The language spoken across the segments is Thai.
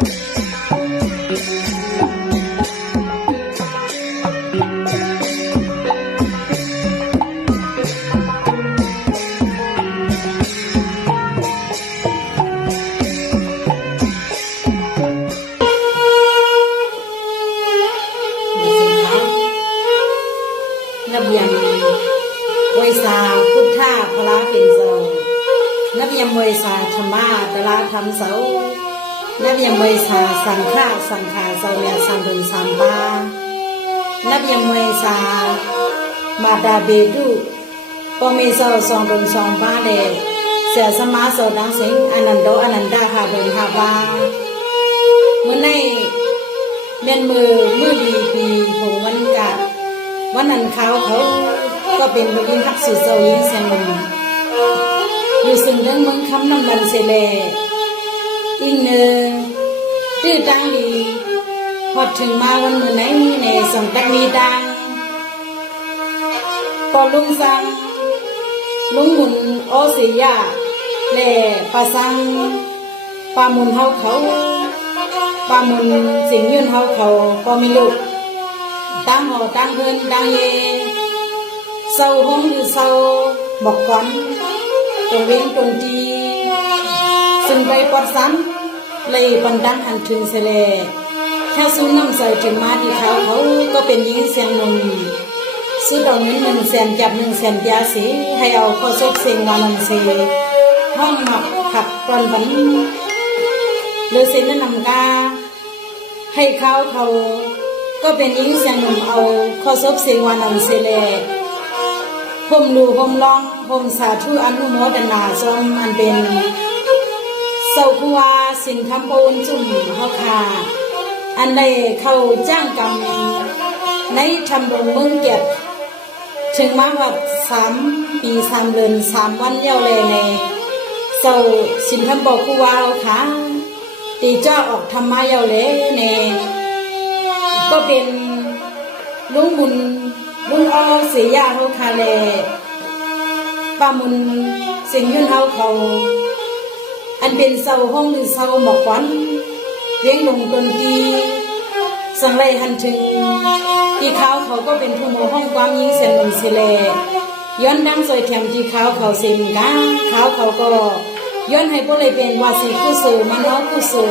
นับยังเวสาพุทธาพระเป็นเสานับยังเวสาธรรมะตระธรรมเสานับยังเวสาสังฆาเสาเนี่ยสังดุนสามบานับยังเวสามาดาเบดุปมีเสาสองดุนสองบาเลเสียสมาเสาดังสิงอนันโดอนันดาหาดุนหาบาเมื่อในเมียนมือดีปีหงวันกะวันนั้นเขาก็เป็นบริษัทสุดโซยิงเซนมอยู่ซึ่งเรื่องเมืองคำน้ำมันเสลอีกเนื้อตื้อดังดีพอถึงมาวันเมื่อไหนในส่งแต่มีดังพอลุงสังลุงหมุนโอเสียแล่ปาสังปามุนเฮาเขาปามุนสิงยืนเฮาเขาพอมีลูกตั้งหอตั้งเพื่อนตั้งเยเศร้าห้องหรือเศร้าบอกก่อนตรงเว้นตรงจีซึ่งไปปอดซ้ำเลยปันดังหันถึงเสลแค่สู้น้ำใส่ถึงมาที่เขาก็เป็นหญิงเสียงนมซื้อดอกนี้100,000จับ100,000ยาสีให้เอาข้อซบเสียงวานันเสห้องหมักผักตอนบันหรือเส้นนำกาให้เขาก็เป็นหญิงเสียงนมเอาข้อซบเสียงวานันเสลผมดูผมลองผมสาธุอนุโมทนาจอมอันเป็นเสาคัวสินคำโอนจุ่มเฮาขาอันใดเข้าจ้างกรรมในทำรงเมืองเกียรติถึงมาวัด3 ปี3 เดือน3 วันเย้าเลยในเสาสินคำบอกคัวเฮาขาตีเจ้าออกธรรมะเย้าเลยในก็เป็นลุงบุญลุงอ้อเสียยาเฮาคาเลปามุนสิงยืนเฮาเขาอันเป็นเสาห้องหรือเสาหมอกควันเลี้ยงลงดนตรีสังไรหันถึงที่เขาก็เป็นผู้โมห้องความยิ่งเสียงลงเสลย้อนดังสวยแถมที่เขาเสียงกาเขาก็ย้อนให้พวกเลยเป็นวาสีผู้สูมันน้อยผู้สู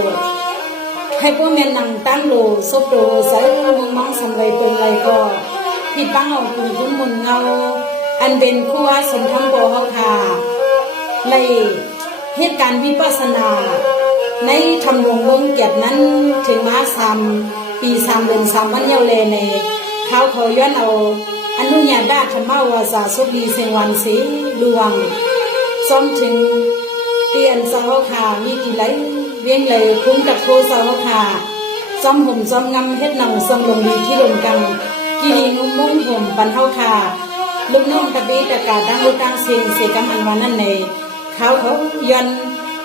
ให้พวกแม่นังตั้งโลซบโลใส่มึงมังสำไรเปิงไรก็ผิดบังเอาคุณคุ้มมุนเงาอันเป็นคู่ว่าสมทั้งโบเฮาค่ะในเหตุการณ์วิปัสสนาในทำลงเมืองเกียรตินั้นถึงมา3 ปี 3 เดือน3 วันเย้าเลยในเขาย้อนเอาอนุญาตได้ธรรมวาสาสุดีเสงวันสีลวงซ้อมถึงเตียนเสาค่ะมีกี่ไหลเวียงเลยคุ้มกับโคเสาค่ะซ้อมห่มซ้อมงำเฮ็ดหนังซ้อมลงดีที่ลงกังกีรีนุ่มมุ่งห่มปันเฮาค่ะลูกน้องตะบีตะกาดังลูกดังเสียงเสกัมอันวันนั้นในเขายัน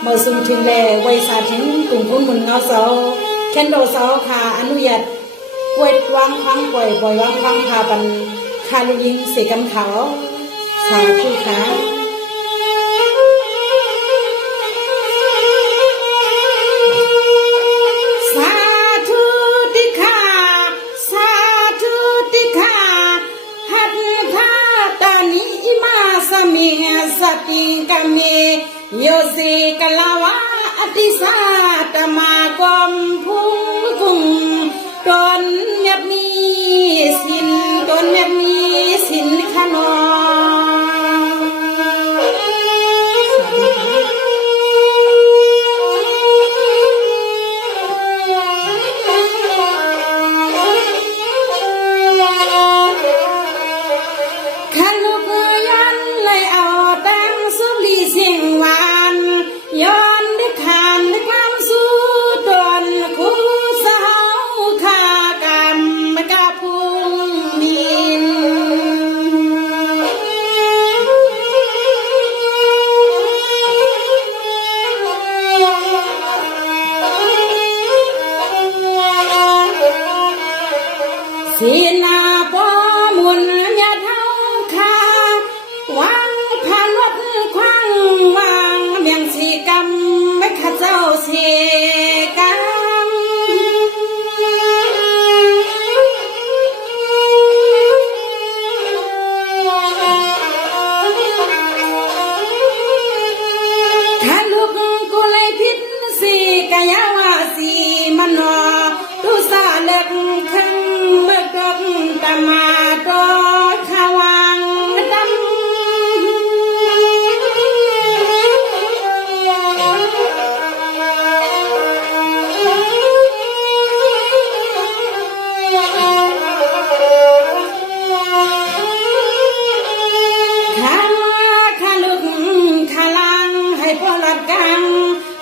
เมื่อสุ่มถึงแลไว้สาถึงกลุ่มพุ่นมุนเงาเสาแคนโดเสาค่ะอนุญาตปวดวางพังปล่อยวางพังพาปันคาลูยิงเสกัมเขาสาธุค่ะสติกเมโยเซกลาวะอติสาตมากรมพุงกุงตนเนียมีสินตนเนียมีสินขนอสีนาปอมุนยาเท้าคาวางพานวัดคว้างวางเบียงสีกำไม่ข้าเจ้าเสกา กายาวาสีมันนอตุสาเล็กขังเบิกดกตามาตอขวังดำ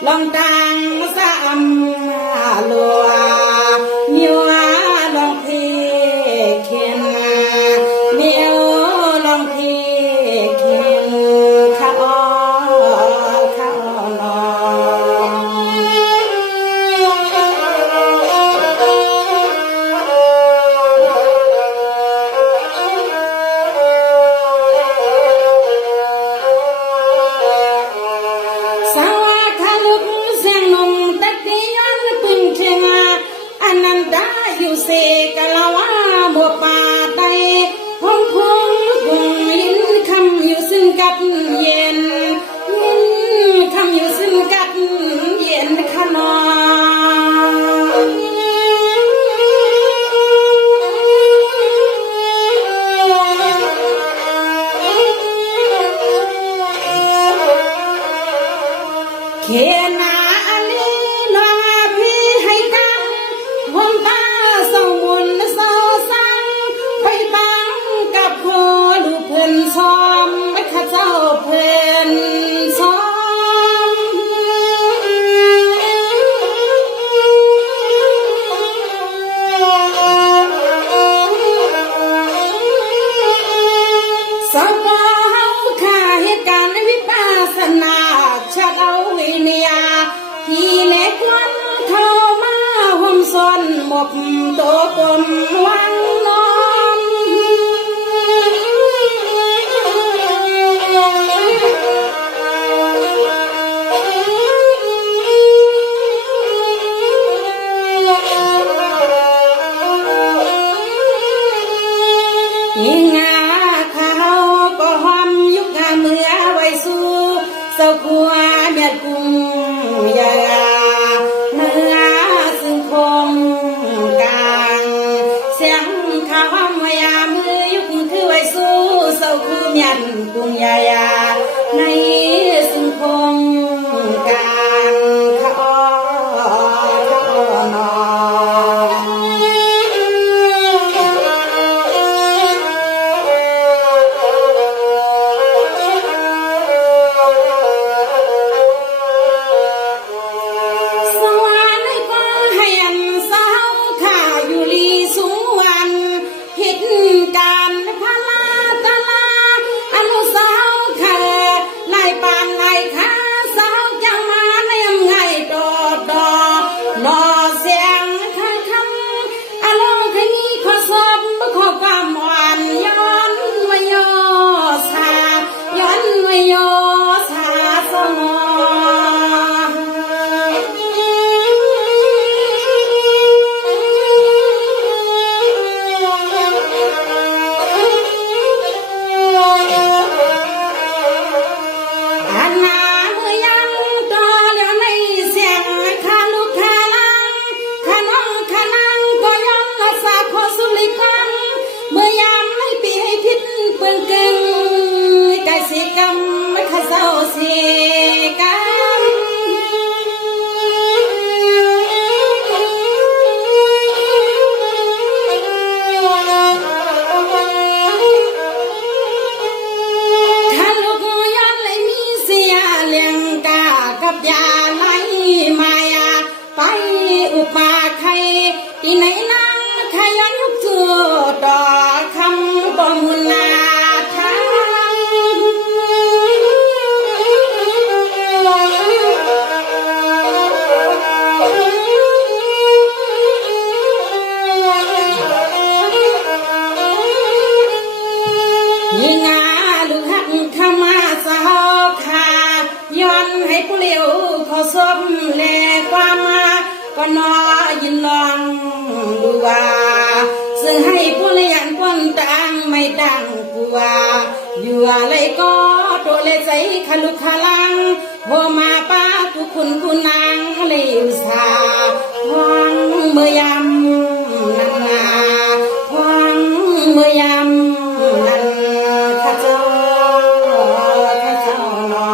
ลองตังสามลัวยัวลองพีเขียนเมียวลองพีเขียนข้าอ้อข้าอ้อลอยู่เสกะลาวาบัวป่าไตหงพงกุงยินคำอยู่ซึ่งกัดเย็นยินคำอยู่ซึ่งกัดเย็นขนอเขนาอันนี้ลาพี่ให้กังหงตาสมุนเศร้าสังไปตั้งกับโคลูกเพิ่นซ้อมไม่ข้าเจ้าเพิ่นซ้อมสาวก็เฮาข่าเหตุการณ์วิปัสสนาชัดเอาวิเนียที่เล็กวันเข้ามาห่มซอนหมบโตกลมวังนอมยิงาข้าวก็หอมยุกงาเมื่อไว้สู้เศร้าขัวเมียกุ้งยาเมื่อซึ่งคงกลางเสียงข้าวหอมวายามือยุกคือไว้สู้เศร้าคือเมียกุ้งยาในซึ่งคงกลางข้าอ้อข้าอ้อนอยาไหลมายาไปอุปาใครที่ไหนนั่งขยันยุกตัวต่อคำบ่มุนาทยิงาลูกหักขมาสาวขาย้อนให้ผู้เลี้ยวขอสมแลความมาก็นอยินลองดูว่าซึ่งให้ผู้เลี้ยงคนต่างไม่ต่างกูว่าอยู่อะไรก็ตัวเลยใจขลุกขลังโหมาป้ากู กูคุณกูนางเลยอุตสาหวังเมื่อยำนันนาหวังเมื่อยำนันข้าเจ้าหนอ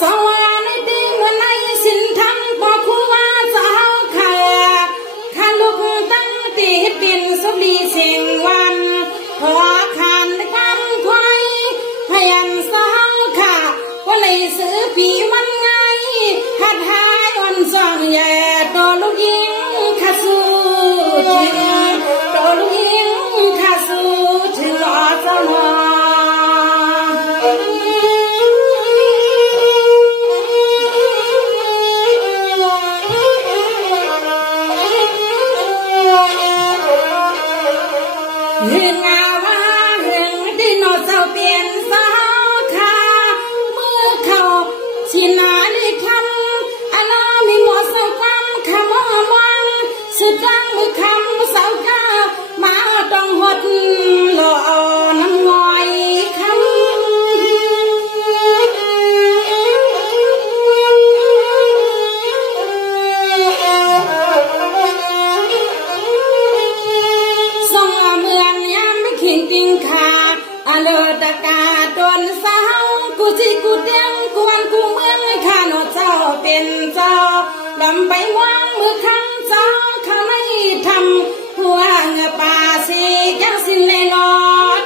สวรรค์ในดีเมื่อในสินทำบอกคู่ว่าเจ้าขาข้าลูกตั้งตีปิ่นสบีเสียงวันพอขานในความควายพยันสาวขาว่าเลยซื้อปีมันไงหัดหายวันสองแย่ตัวลูกยิงข้าสู้ถึงตัวลูกยิงข้าสู้ถึงอ๋อเจ้าหนอเรื่องอาว่าเรื่องที่นอเจ้าเปลี่ยนสาวขาเมื่อเขาชินาได้ทำอาลามีหมดสาวความขมวังสุดดังมือคำสาวกามาต้องหดหล่อน้ำงอยคำส่งเมืองยามไม่ขิงติงขาอเลอตะกาตวนสาวกูจีกูเตียงกวนกูเมืองให้ข้าโนเจ้าเป็นเจ้าลำไปวางมือคำเจ้าข้าไม่ทำหัวเงือป่าสียังสิ้นเลยงอ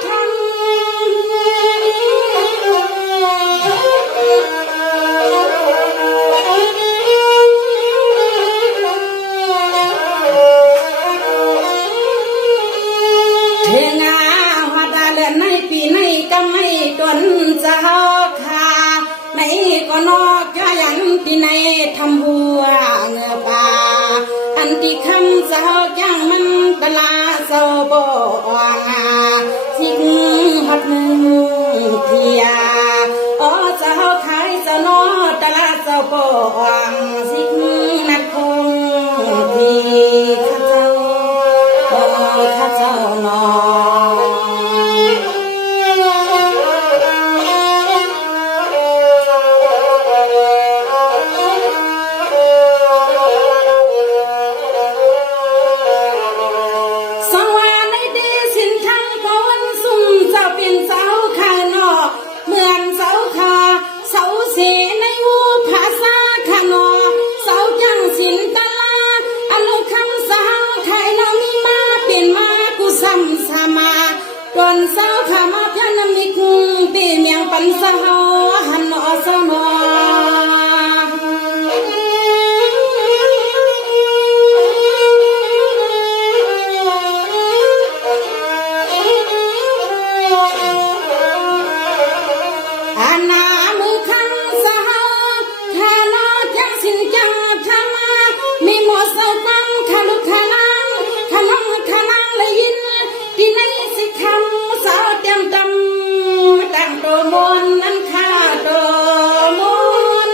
ทำ เทงาหัวตาเลือนในปีในกำให้ตนเจ้าขาในก็นอกย้ยันปีในทำบัวเงือป่าอันที่คำเจ้าย่างมันตลาเจ้าบ่องาสิ่งฮอดหนึ่งเทียอ๋อเจ้าขายเจ้านอตลาเจ้าบ่องสิ่งนักคงที่ข้าเจ้าข้าเจ้าหนอสวรรค์ในดีสินทั้งปวนสุ่มเจ้าเป็นเจ้าข้านอกเหมือนเจ้าขาเสาเสในวูภาษาข้านอกเสาจังสินตลาอโลคำสาวไข่น้องมีมาเป็นมากูซ้ำสามาตอนเสาขามาพยานมิกตีเมียงปันสาวหันนอสนออาณามือคันสาวข้านอจังสินจังธรรมามีหมดสาวฟังข้าลูกข้านางข้าน้องข้านางเลยยินที่ในสิคำสาวเตรียมตำตั้งตัวมนนั้นข้าตัวมน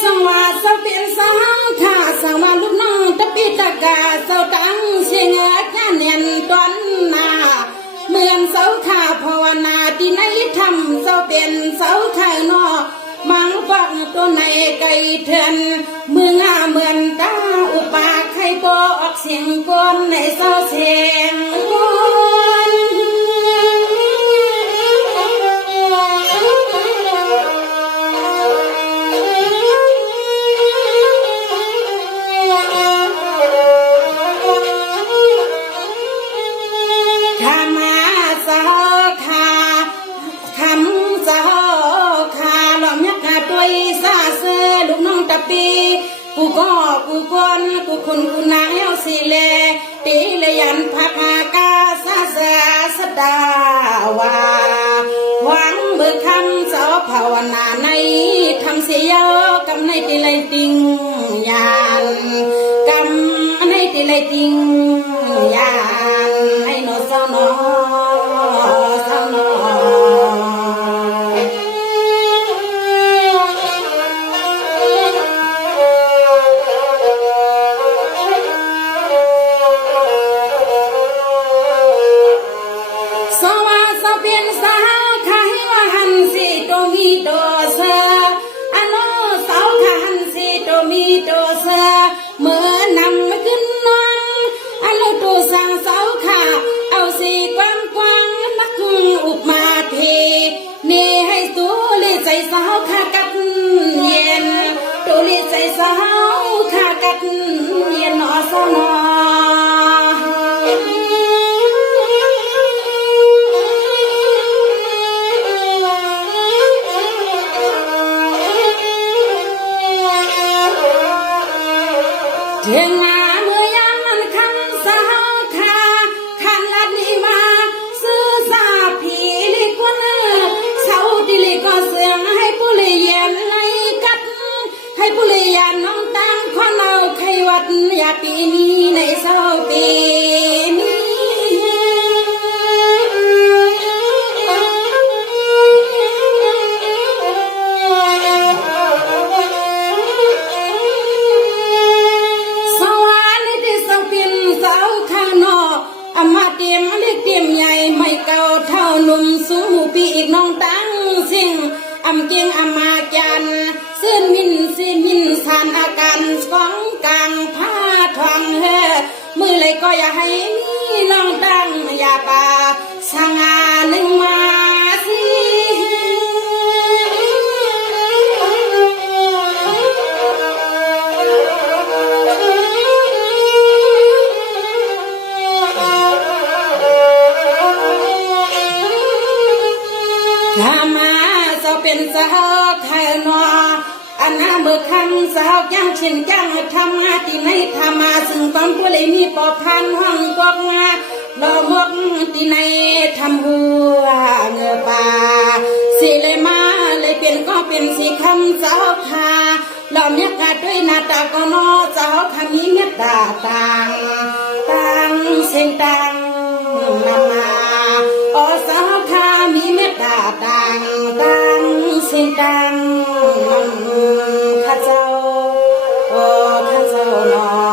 สวัสดิ์เป็นสาวข้าสาวลูกน้องตะปีตะกาสาวตั้งเสียงแก่เนียนตอนนาเหมือนเสาข้าภาวนาที่ไหนทำเสาเป็นเสาข้านอกมังฟังตัวในไก่เถื่อนเมืองเหมือนตาอุปาไข่โตออกเสียงก้นในเสาเสียงก้นข้ามาสาวขาคำสาวขาหล่อมยักษ์ขาตัวซาเซลูกน้องตะปีกูก็กูคนกูคนกูนางเอวสิเลตีเลยยันพักอากาซาเซสดาวาหวังเบิกคำสาวภาวนาในทำเสียกำในตีเลยติงยานกำในตีเลยติงยานให้นอสนอ โตเสอันโนเสาขันสีโตมีโตเสเมื่อนำขึ้นน้องอันโนตัวสั่งเสาขาเอาสีกว้างกว้างนักอุปมาเพเนให้ตัวลิใจเสาขากัดเย็นตัวลิใจเสาขากัดเย็นอสนอเทียงนาเมื่อยามมันคันสาวขาขันลัดนี้มาซื้อสาผีลิกวันเสาที่ลิก็เสียงให้ผู้เลียนในกัดให้ผู้เลียนน้องตั้งคนเอาไขวัดอย่าปีนี้ในเสาปีนี้มาเตรียมเล็กเตรียมใหญ่ไม่เก่าเท่าหนุ่มสูงหูปีอีกน้องตั้งสิ่งเกียงมาจันซื่นมินสานอาการของกลางผ้าทองเฮมือเลยก็อย่าให้มีน้องตั้งอย่าป่าสง่าหนึ่งมาสิถ้ามาเจ้าเป็นสาวไทยนออันนาเมื่อคำสาวยังเช่นจังทำงานที่ไม่ทำมาซึ่งความผู้เลยมีปอพันห้องกอกงาดอกมกที่ในทำหัวเงือป่าสิเลยมาเลยเป็นก็เป็นสีคำสาวคาหล่อเมียกาด้วยหน้าตาก็นอสาวคำมีเม็ดตาต่างเสียงต่างนำมาโอ้สาวคามีเม็ดตาต่างเสียงต่างข้าเจ้าโอ้ข้าเจ้าหนอ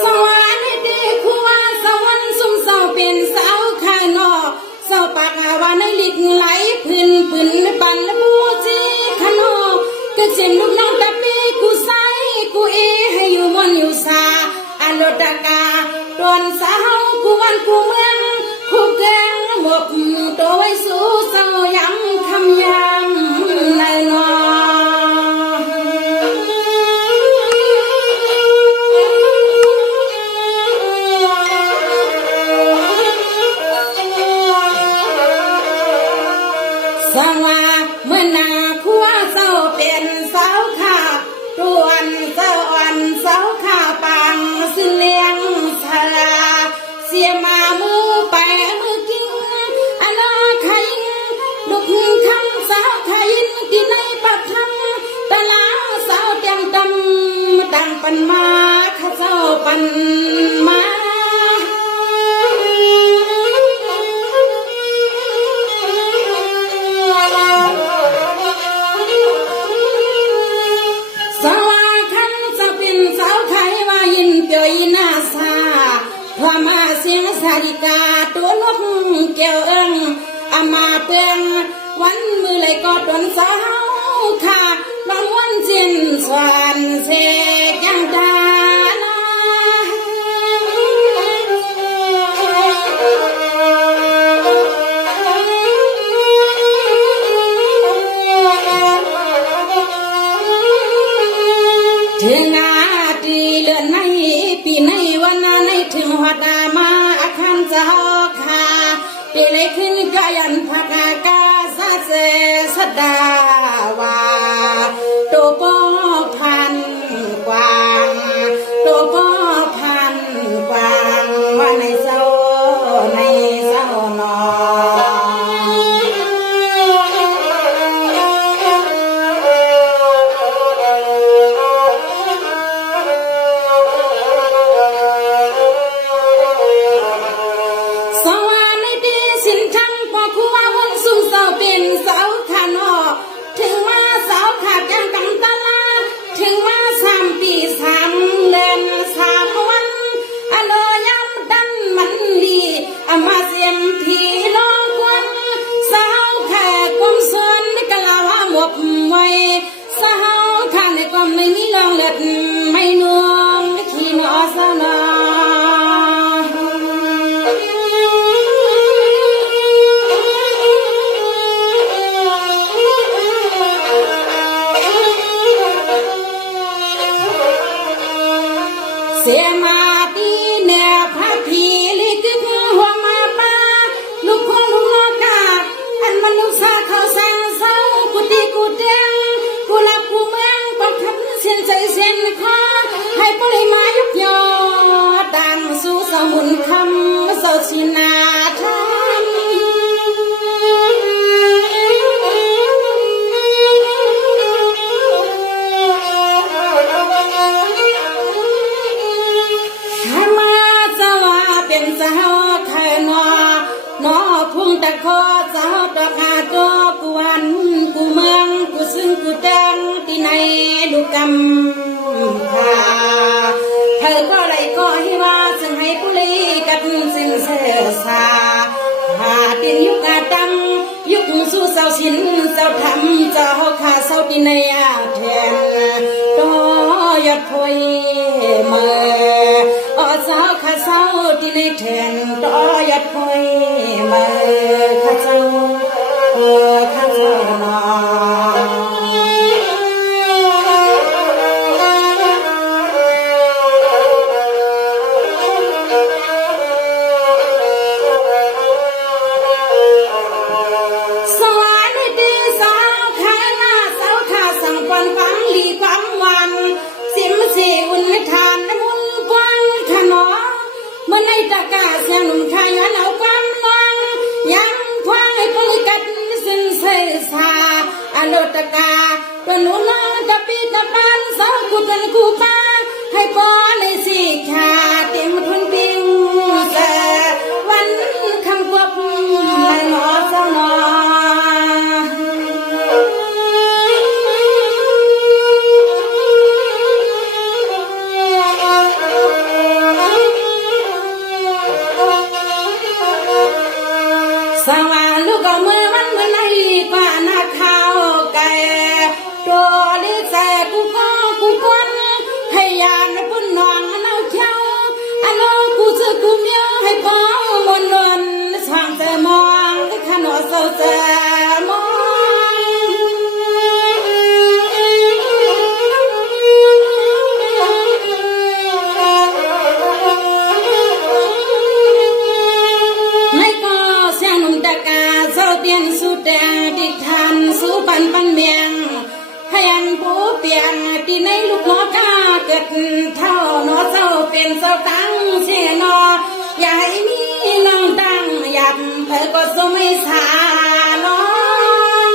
สวรรค์ดีคู่ว่าสวรรค์สุ่มเศร้าเป็นสาวข้างนอกเศร้าปากว่าในลิกไหลพื้นปันมูจีขนอกก็เช่นลูกน้องตะเปกูใส่กูเอให้อยู่มนอยู่ซาอันโลตากาตอนสาวกูวันกูเมืองกูแกงหมกตัวไว้สู้เศร้าย้ำคำย้ำในนอสังว่าเมื่อนาคัวเศร้าเป็นสาวขาตวนเศร้าอ่อนสาวขาปังสิ้นเลี้ยงชาเสียมามือไปมือกิ้งอันนาไข่ลูกคำสาวไข่ที่ในปักทำตะลาสาวเต็มตำดังปันมาข้าเจ้าปันมาพอมาเสียงสาริกาตัวนกแก้วเอิงอามาเปืองวันมือเลยก็ตนสาวค่ะลองวันจินสวนเสกยังดาถึงนาทีเลือนในปีในวันในถึงหัวตามาอาคันจะคาปีเลยขึ้นกายันพักกาซาเสสดาวาตัวป้อพันกวางตัวป้อพันกวางว่าในเศร้านอส สียมาตีแนวพระพีลิกึกหัวมาปาลูกพ่อลูกน้องกาอันมันลูกสาเขาสั่งเศร้ากูตีกูแดงกูรักกูเมืองต้องทำเส้นใจเส้นคอให้ปริมายกยอดังสู่สมุนคำโสชินาธรรมเจ้าไข่นอนอพุ่งตะคอเจ้าตะกาตัวกูวันกูเมืองกูซึ่งกูจังที่ไหนดูกำพาเธอก็เลยก็ให้ว่าซึ่งให้ผู้ลีกันซึ่งเสือสาหาดินยุกอาตังยุคสู่เสาชินเจ้าทำเจ้าข้าเสาที่ไหนแทนตัวยอดพอยเมื่อเจ้าข้าเจ้าที่ในแทนต่อยัดพอยมาข้าเจ้าข้าเจ้าหนอสวรรค์ดีสาวข้าหน้าสาวข้าสั่งฟันฟังหลีความวันสิมสีอุ่นทานมุนกว้างขนอเมื่อในตะกาเสียงหนุ่มขยันเอาความนองยังควางให้ปลิกัดสิ้นเสษาอโลตะกาตัวหนูน้องจะปีตะปานสาวกูเป็นกูป้าให้ปอในสีขาเต็มทุนปิวเสวันคำกวบในหมอสนอสว่างลูกเอามือมันเหมือนในกว่าหน้าข้าวไก่ตัวลิเซกูก็กูกวนให้ยานปุ่นนองเอาเช้าอันโลกูจะกูเมียวให้ป้อมนวนช่างจะมองขนอเศร้าจะมเตียนสุดแดงดิทันสู้ปันปันเมียงให้อันผู้เปลี่ยนที่ในลูกหมอกาเกิดเท่าหนอเจ้าเป็นเจ้าตั้งเสียนออย่าให้มีน้องตั้งหยัดเธอก็สมัยสาน้อง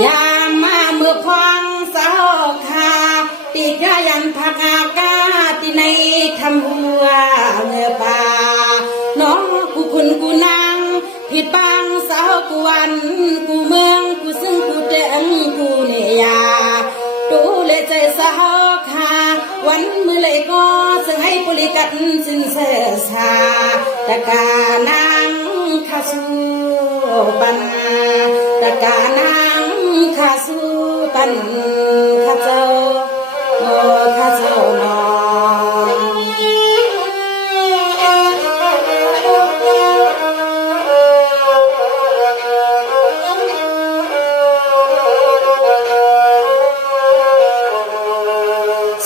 อย่าเมื่อพองสาวขาติดยันผักอากาที่ในทำหัวเมื่อป่าน้องกูคุณกูนางผิดปังสาวกูวันกูเมืองกูซึ่งกูเจงกูเนียดูเลยใจสาวขาวันมือเลยก็ซึ่งให้ปุริกัดสินเสษาตะกานางข้าสู้ปันตะกานางข้าสู้ปันข้าเจ้าข้าเจ้าหนอ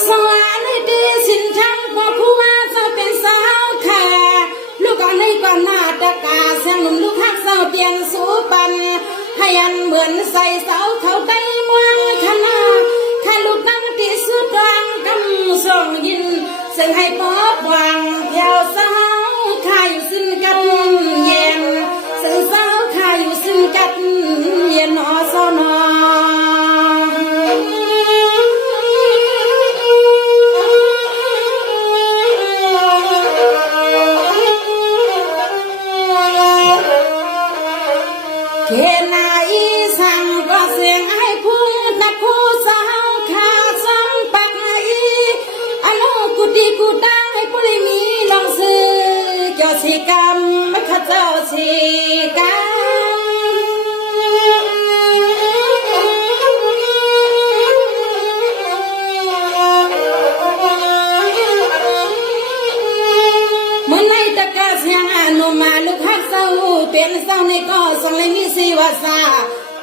สวรรค์ดีสินทั้งบอกผู้ว่าจะเป็นสาวแค่ลูกก็ในก่อนหน้าตะกาเสียงหนุ่มลูกฮักเศร้าเตียงสู้ปันให้อันเหมือนใส่เสาเขาใต้เมืองขนาใครลูกนั่งที่สุดกลางกำส่งยินซึ่งให้ปอบวางแถวสาวข้าอยู่ซึ่งกันเย็นซึ่งสาวข้าอยู่ซึ่งกันเย็นนอสนอเขนายสั่งก็เสียงให้พุ่งตะคูสาวขาซ้ำปักไหนอันโลกูดีกูตั้งให้ปุริมีลองซื้อเจ้าสีกรรมข้าเจ้าสีกรรมเมื่อในตะกาเสียงอนุมา เป็นเศร้าในก็สังเลยมีสีวาสา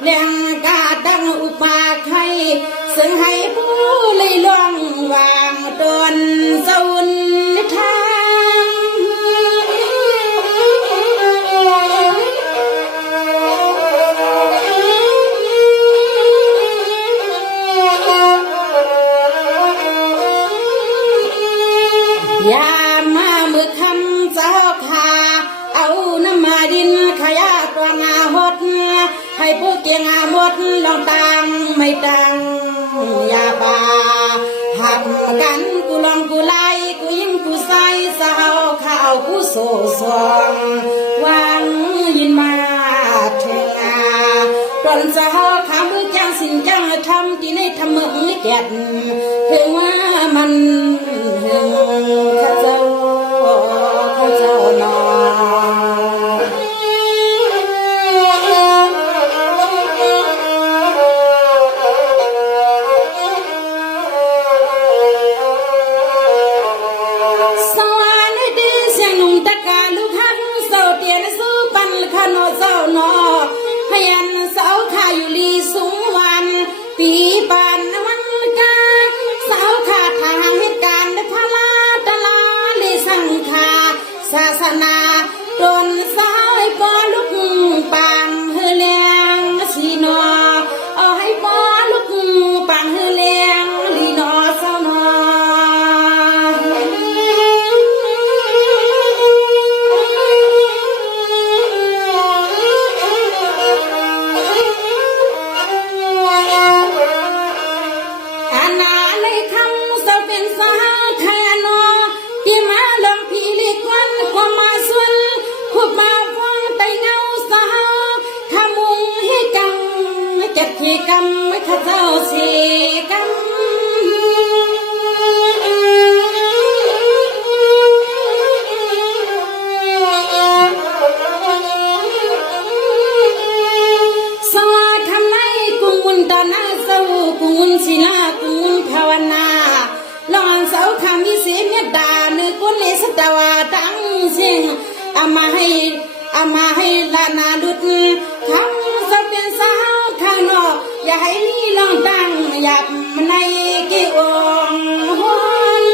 เลี้ยงกาดังอุปาไข่ซึ่งให้ผู้เลยล่วงวางตนเศร้าทางอย่ามามือคำเจ้าขาเอาน้ำมาดินขยะตัวงาหดให้ผู้เกียงอาหมดลองตังไม่ตังอย่าป่าหักกันกูลองกูไล่กูยิ้มกูใส่สาวข้าวกูโซ่ซองวางยินมาเทงาตอนสาวขามือจังสินจังทำที่ในทำมือแก่นเพียงว่ามันข้าเจ้านอสวรรค์ดีเสียงนุ่งตะการลูกหักเสาเตียนสู้ปันขนอเจ้านอพยันเสาขาอยู่ลีสูงวันปีปานวันกาเสาขาทางเหตุการณ์ทลาตลาลีสังขาศาสนาตนสายปอลุกปังเฮเลียงสีนอเอาให้ปอลุกปังเฮเลียงลีนอเจ้านอจัดขีกรรมไม่ข้าเจ้าสีกรรมสวัสดิ์ทำไมกุมุนตานาเศร้ากุมุนศิลากุมุนภาวนาลอนเสาคำวิเศษเมตตาเนื้อกุลเลสตวาตั้งเสียงเอามาให้ลานาดุดคำสักเป็นสาวข้างนอกอย่าให้มีลองตั้งหยับในกิวงหน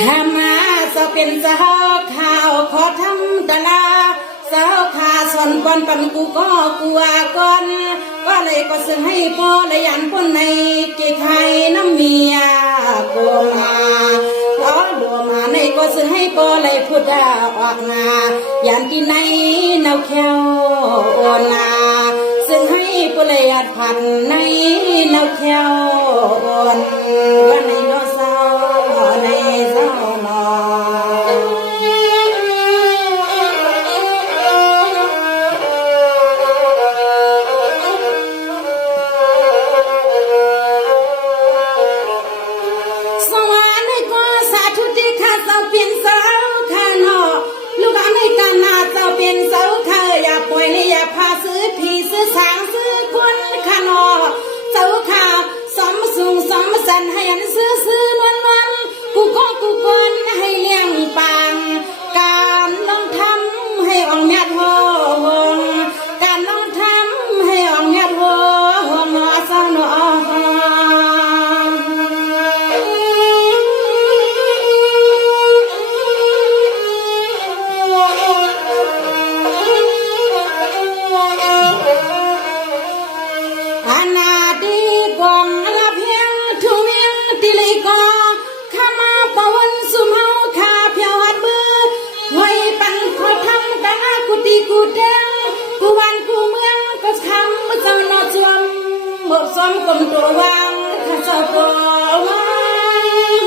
ถ้ามาจะเป็นสาวข่าวขอทำตลาสาวขาสอนก่อนปันกูก็กลัวก่อนก็เลยก็ซื้อให้พ่อและยันพ่นในกี่ไข่น้ำเมียโกมาพอบัวมาในก็ซื้อให้พ่อเลยพูดออกงายันที่ในเนาแควโอนาซึ่งให้ปุเลยอัดพันในเนาแควโอนวันในโนเศร้าในเศร้านอเป็นเสาข้างนอกลูกไม่กันนาเจ้าเป็นเสาข้าอย่าป่วยเลยอย่าพาซื้อผีซื้อสางซื้อคนข้างนอกเสาข้าสมสูงสมสันให้ยันซื้อมันกูก็กูคนให้เลี้ยงปังการลองทำให้ออกแม่ทองการลองทำให้ออกแม่ทองนอเศร้านอกูเด้งกูวันกูเมืองก็ทำมาจังนอจวมหมดซ้อมกลมตัววางข้าเจ้าตัววาง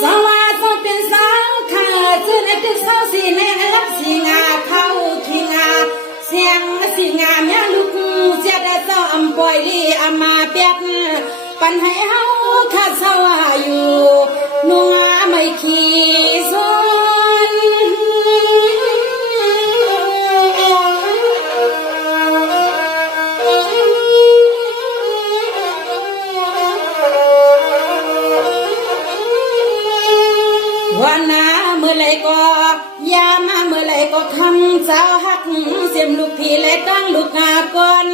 สวัสดิ์เป็นสาวข้าเจอในตึกสาวสีแม่รับสีงาเข้าขี้งาเสียงสีงาแม่ลูกเสียแต่เจ้าอำปล่อยลีอามาเป็ดปันให้เฮาข้าเศร้าอยู่นัว ขี่สนวันหน้าเมื่อไรก็ยามาเมื่อไรก็คำเจ้าหักเสียมลูกพี่และตั้งลูกหาก่อน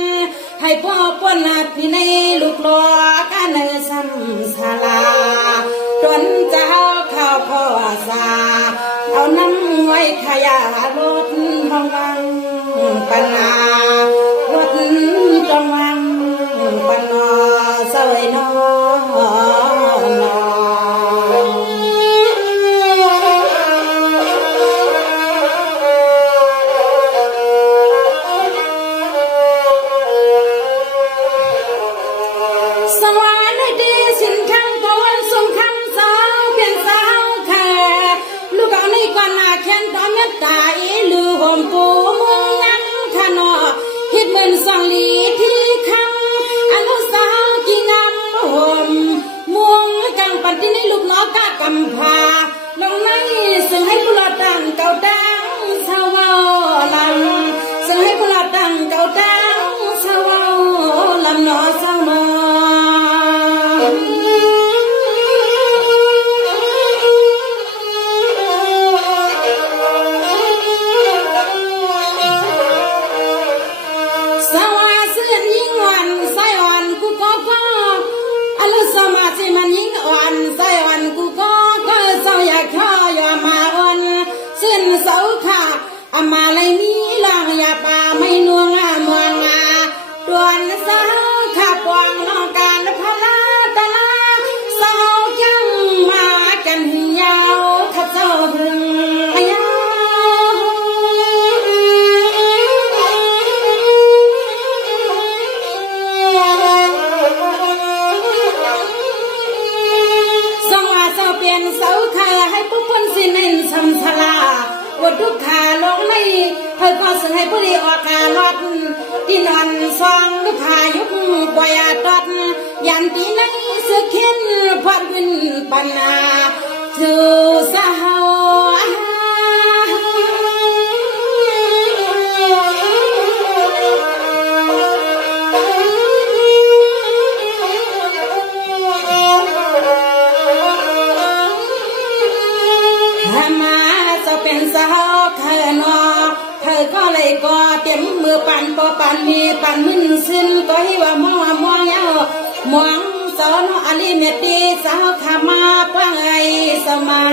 ให้พ่อป้อนนาพี่ในลูกหลอกันเนซ้ำศาลาจนเจ้าเข้าพ่อสาเอาน้ำไว้ขยะรถห้องวังปัญหารถจองวังปัญหาเสยนอนตายลือห่มปูมุงนังขนอฮิดเหมือนสังลีที่คำอนุสาวกีงามห่มม่วงกังปันที่ในลูกน้องกากำพาน้องในซึ่งให้พวกเราตั้งเก่าดังสาวลังซึ่งให้พวกเราตั้งเก่าดังสาวลำนอสาวน้มันยิ่งอ่อนใส่อ่อนกูก็เศร้าอยากข้อยอมมาอ่อนสิ้นเสาขาอามาเลยมีลางอย่าป่าไม่นัวงามวงาดวนสาวขาปวงนองการพลาตะลาสาวจังมากันยาวขับเจ้าถึงยาวเปลี่ยนเสาขาให้ผู้คนสิเน้นสำสลาวัดทุกขาลงในเพื่อขอสิ่งให้ผู้ดีออกกาลอดที่นอนซองพายุกปล่อยตัดยันที่ในเสือเข็นพัดวินปัญหาสู่สาวเป็นสาวเธอนอเธอก็เลยก็เต็มมือปั่นปอปั่นมีปั่นมึนซึ้นก็ให้ว่ามองเยาะมองสอนอลิเมตีสาวขามาปังไอสมา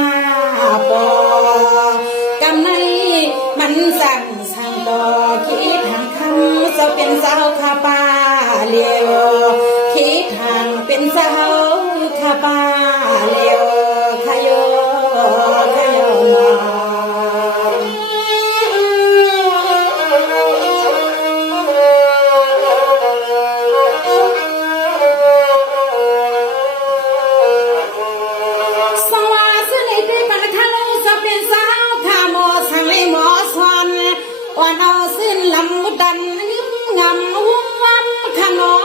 ปอกำในมันสั่งต่อคิดทางคำสาวเป็นสาวขาปาเลียวคิดทางเป็นสาวขาปาเลียวขยโยวันเอาสิ้นลำดันงำหุ่มวันขนอ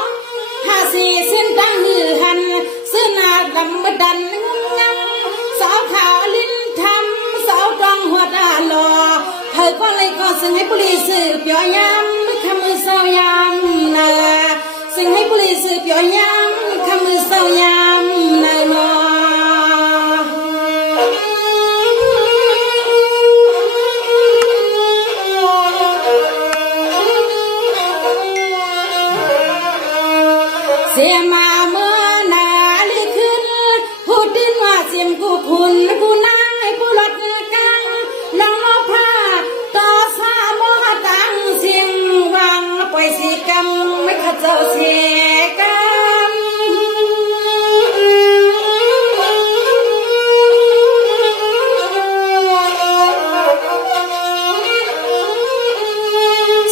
ห้าสี่สิ้นตั้งหือหันสิ้นนาลำดันงำสาวขาลิ้นทำสาวตองหัวตาหล่อเธอก็เลยก็ซึ่งให้ผู้ลีสืบย่อยำคำมือเศร้ายำนาซึ่งให้ผู้ลีสืบย่อยำคำมือเศร้ายำนาหนอเสียมาเมื่อนาลีขึ้นพูดถึงว่าเสียมกูคุณกูนางให้ผู้หลดกังลังมาพาต่อสาโมตังเสียงวังปล่อยสีกำไม่ขัดเจ้าเสียกำ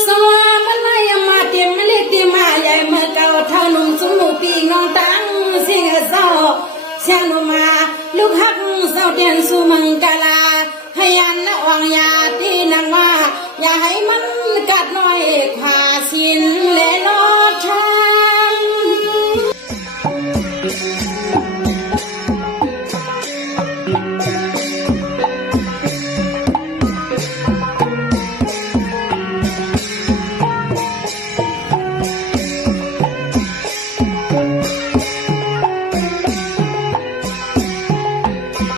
สวามันไม่มาเตรียมไม่เล็กเตรียมมาใหญ่เมื่อเก่าเท่านุ่มสมุปีน้องตังเสียงเศร้าเสียงลงมาลูกฮักเศร้าเตียนสุมังกาลาให้ยันละวังยาที่นางว่าอย่าให้มันกัดน้อยขาสินเล่น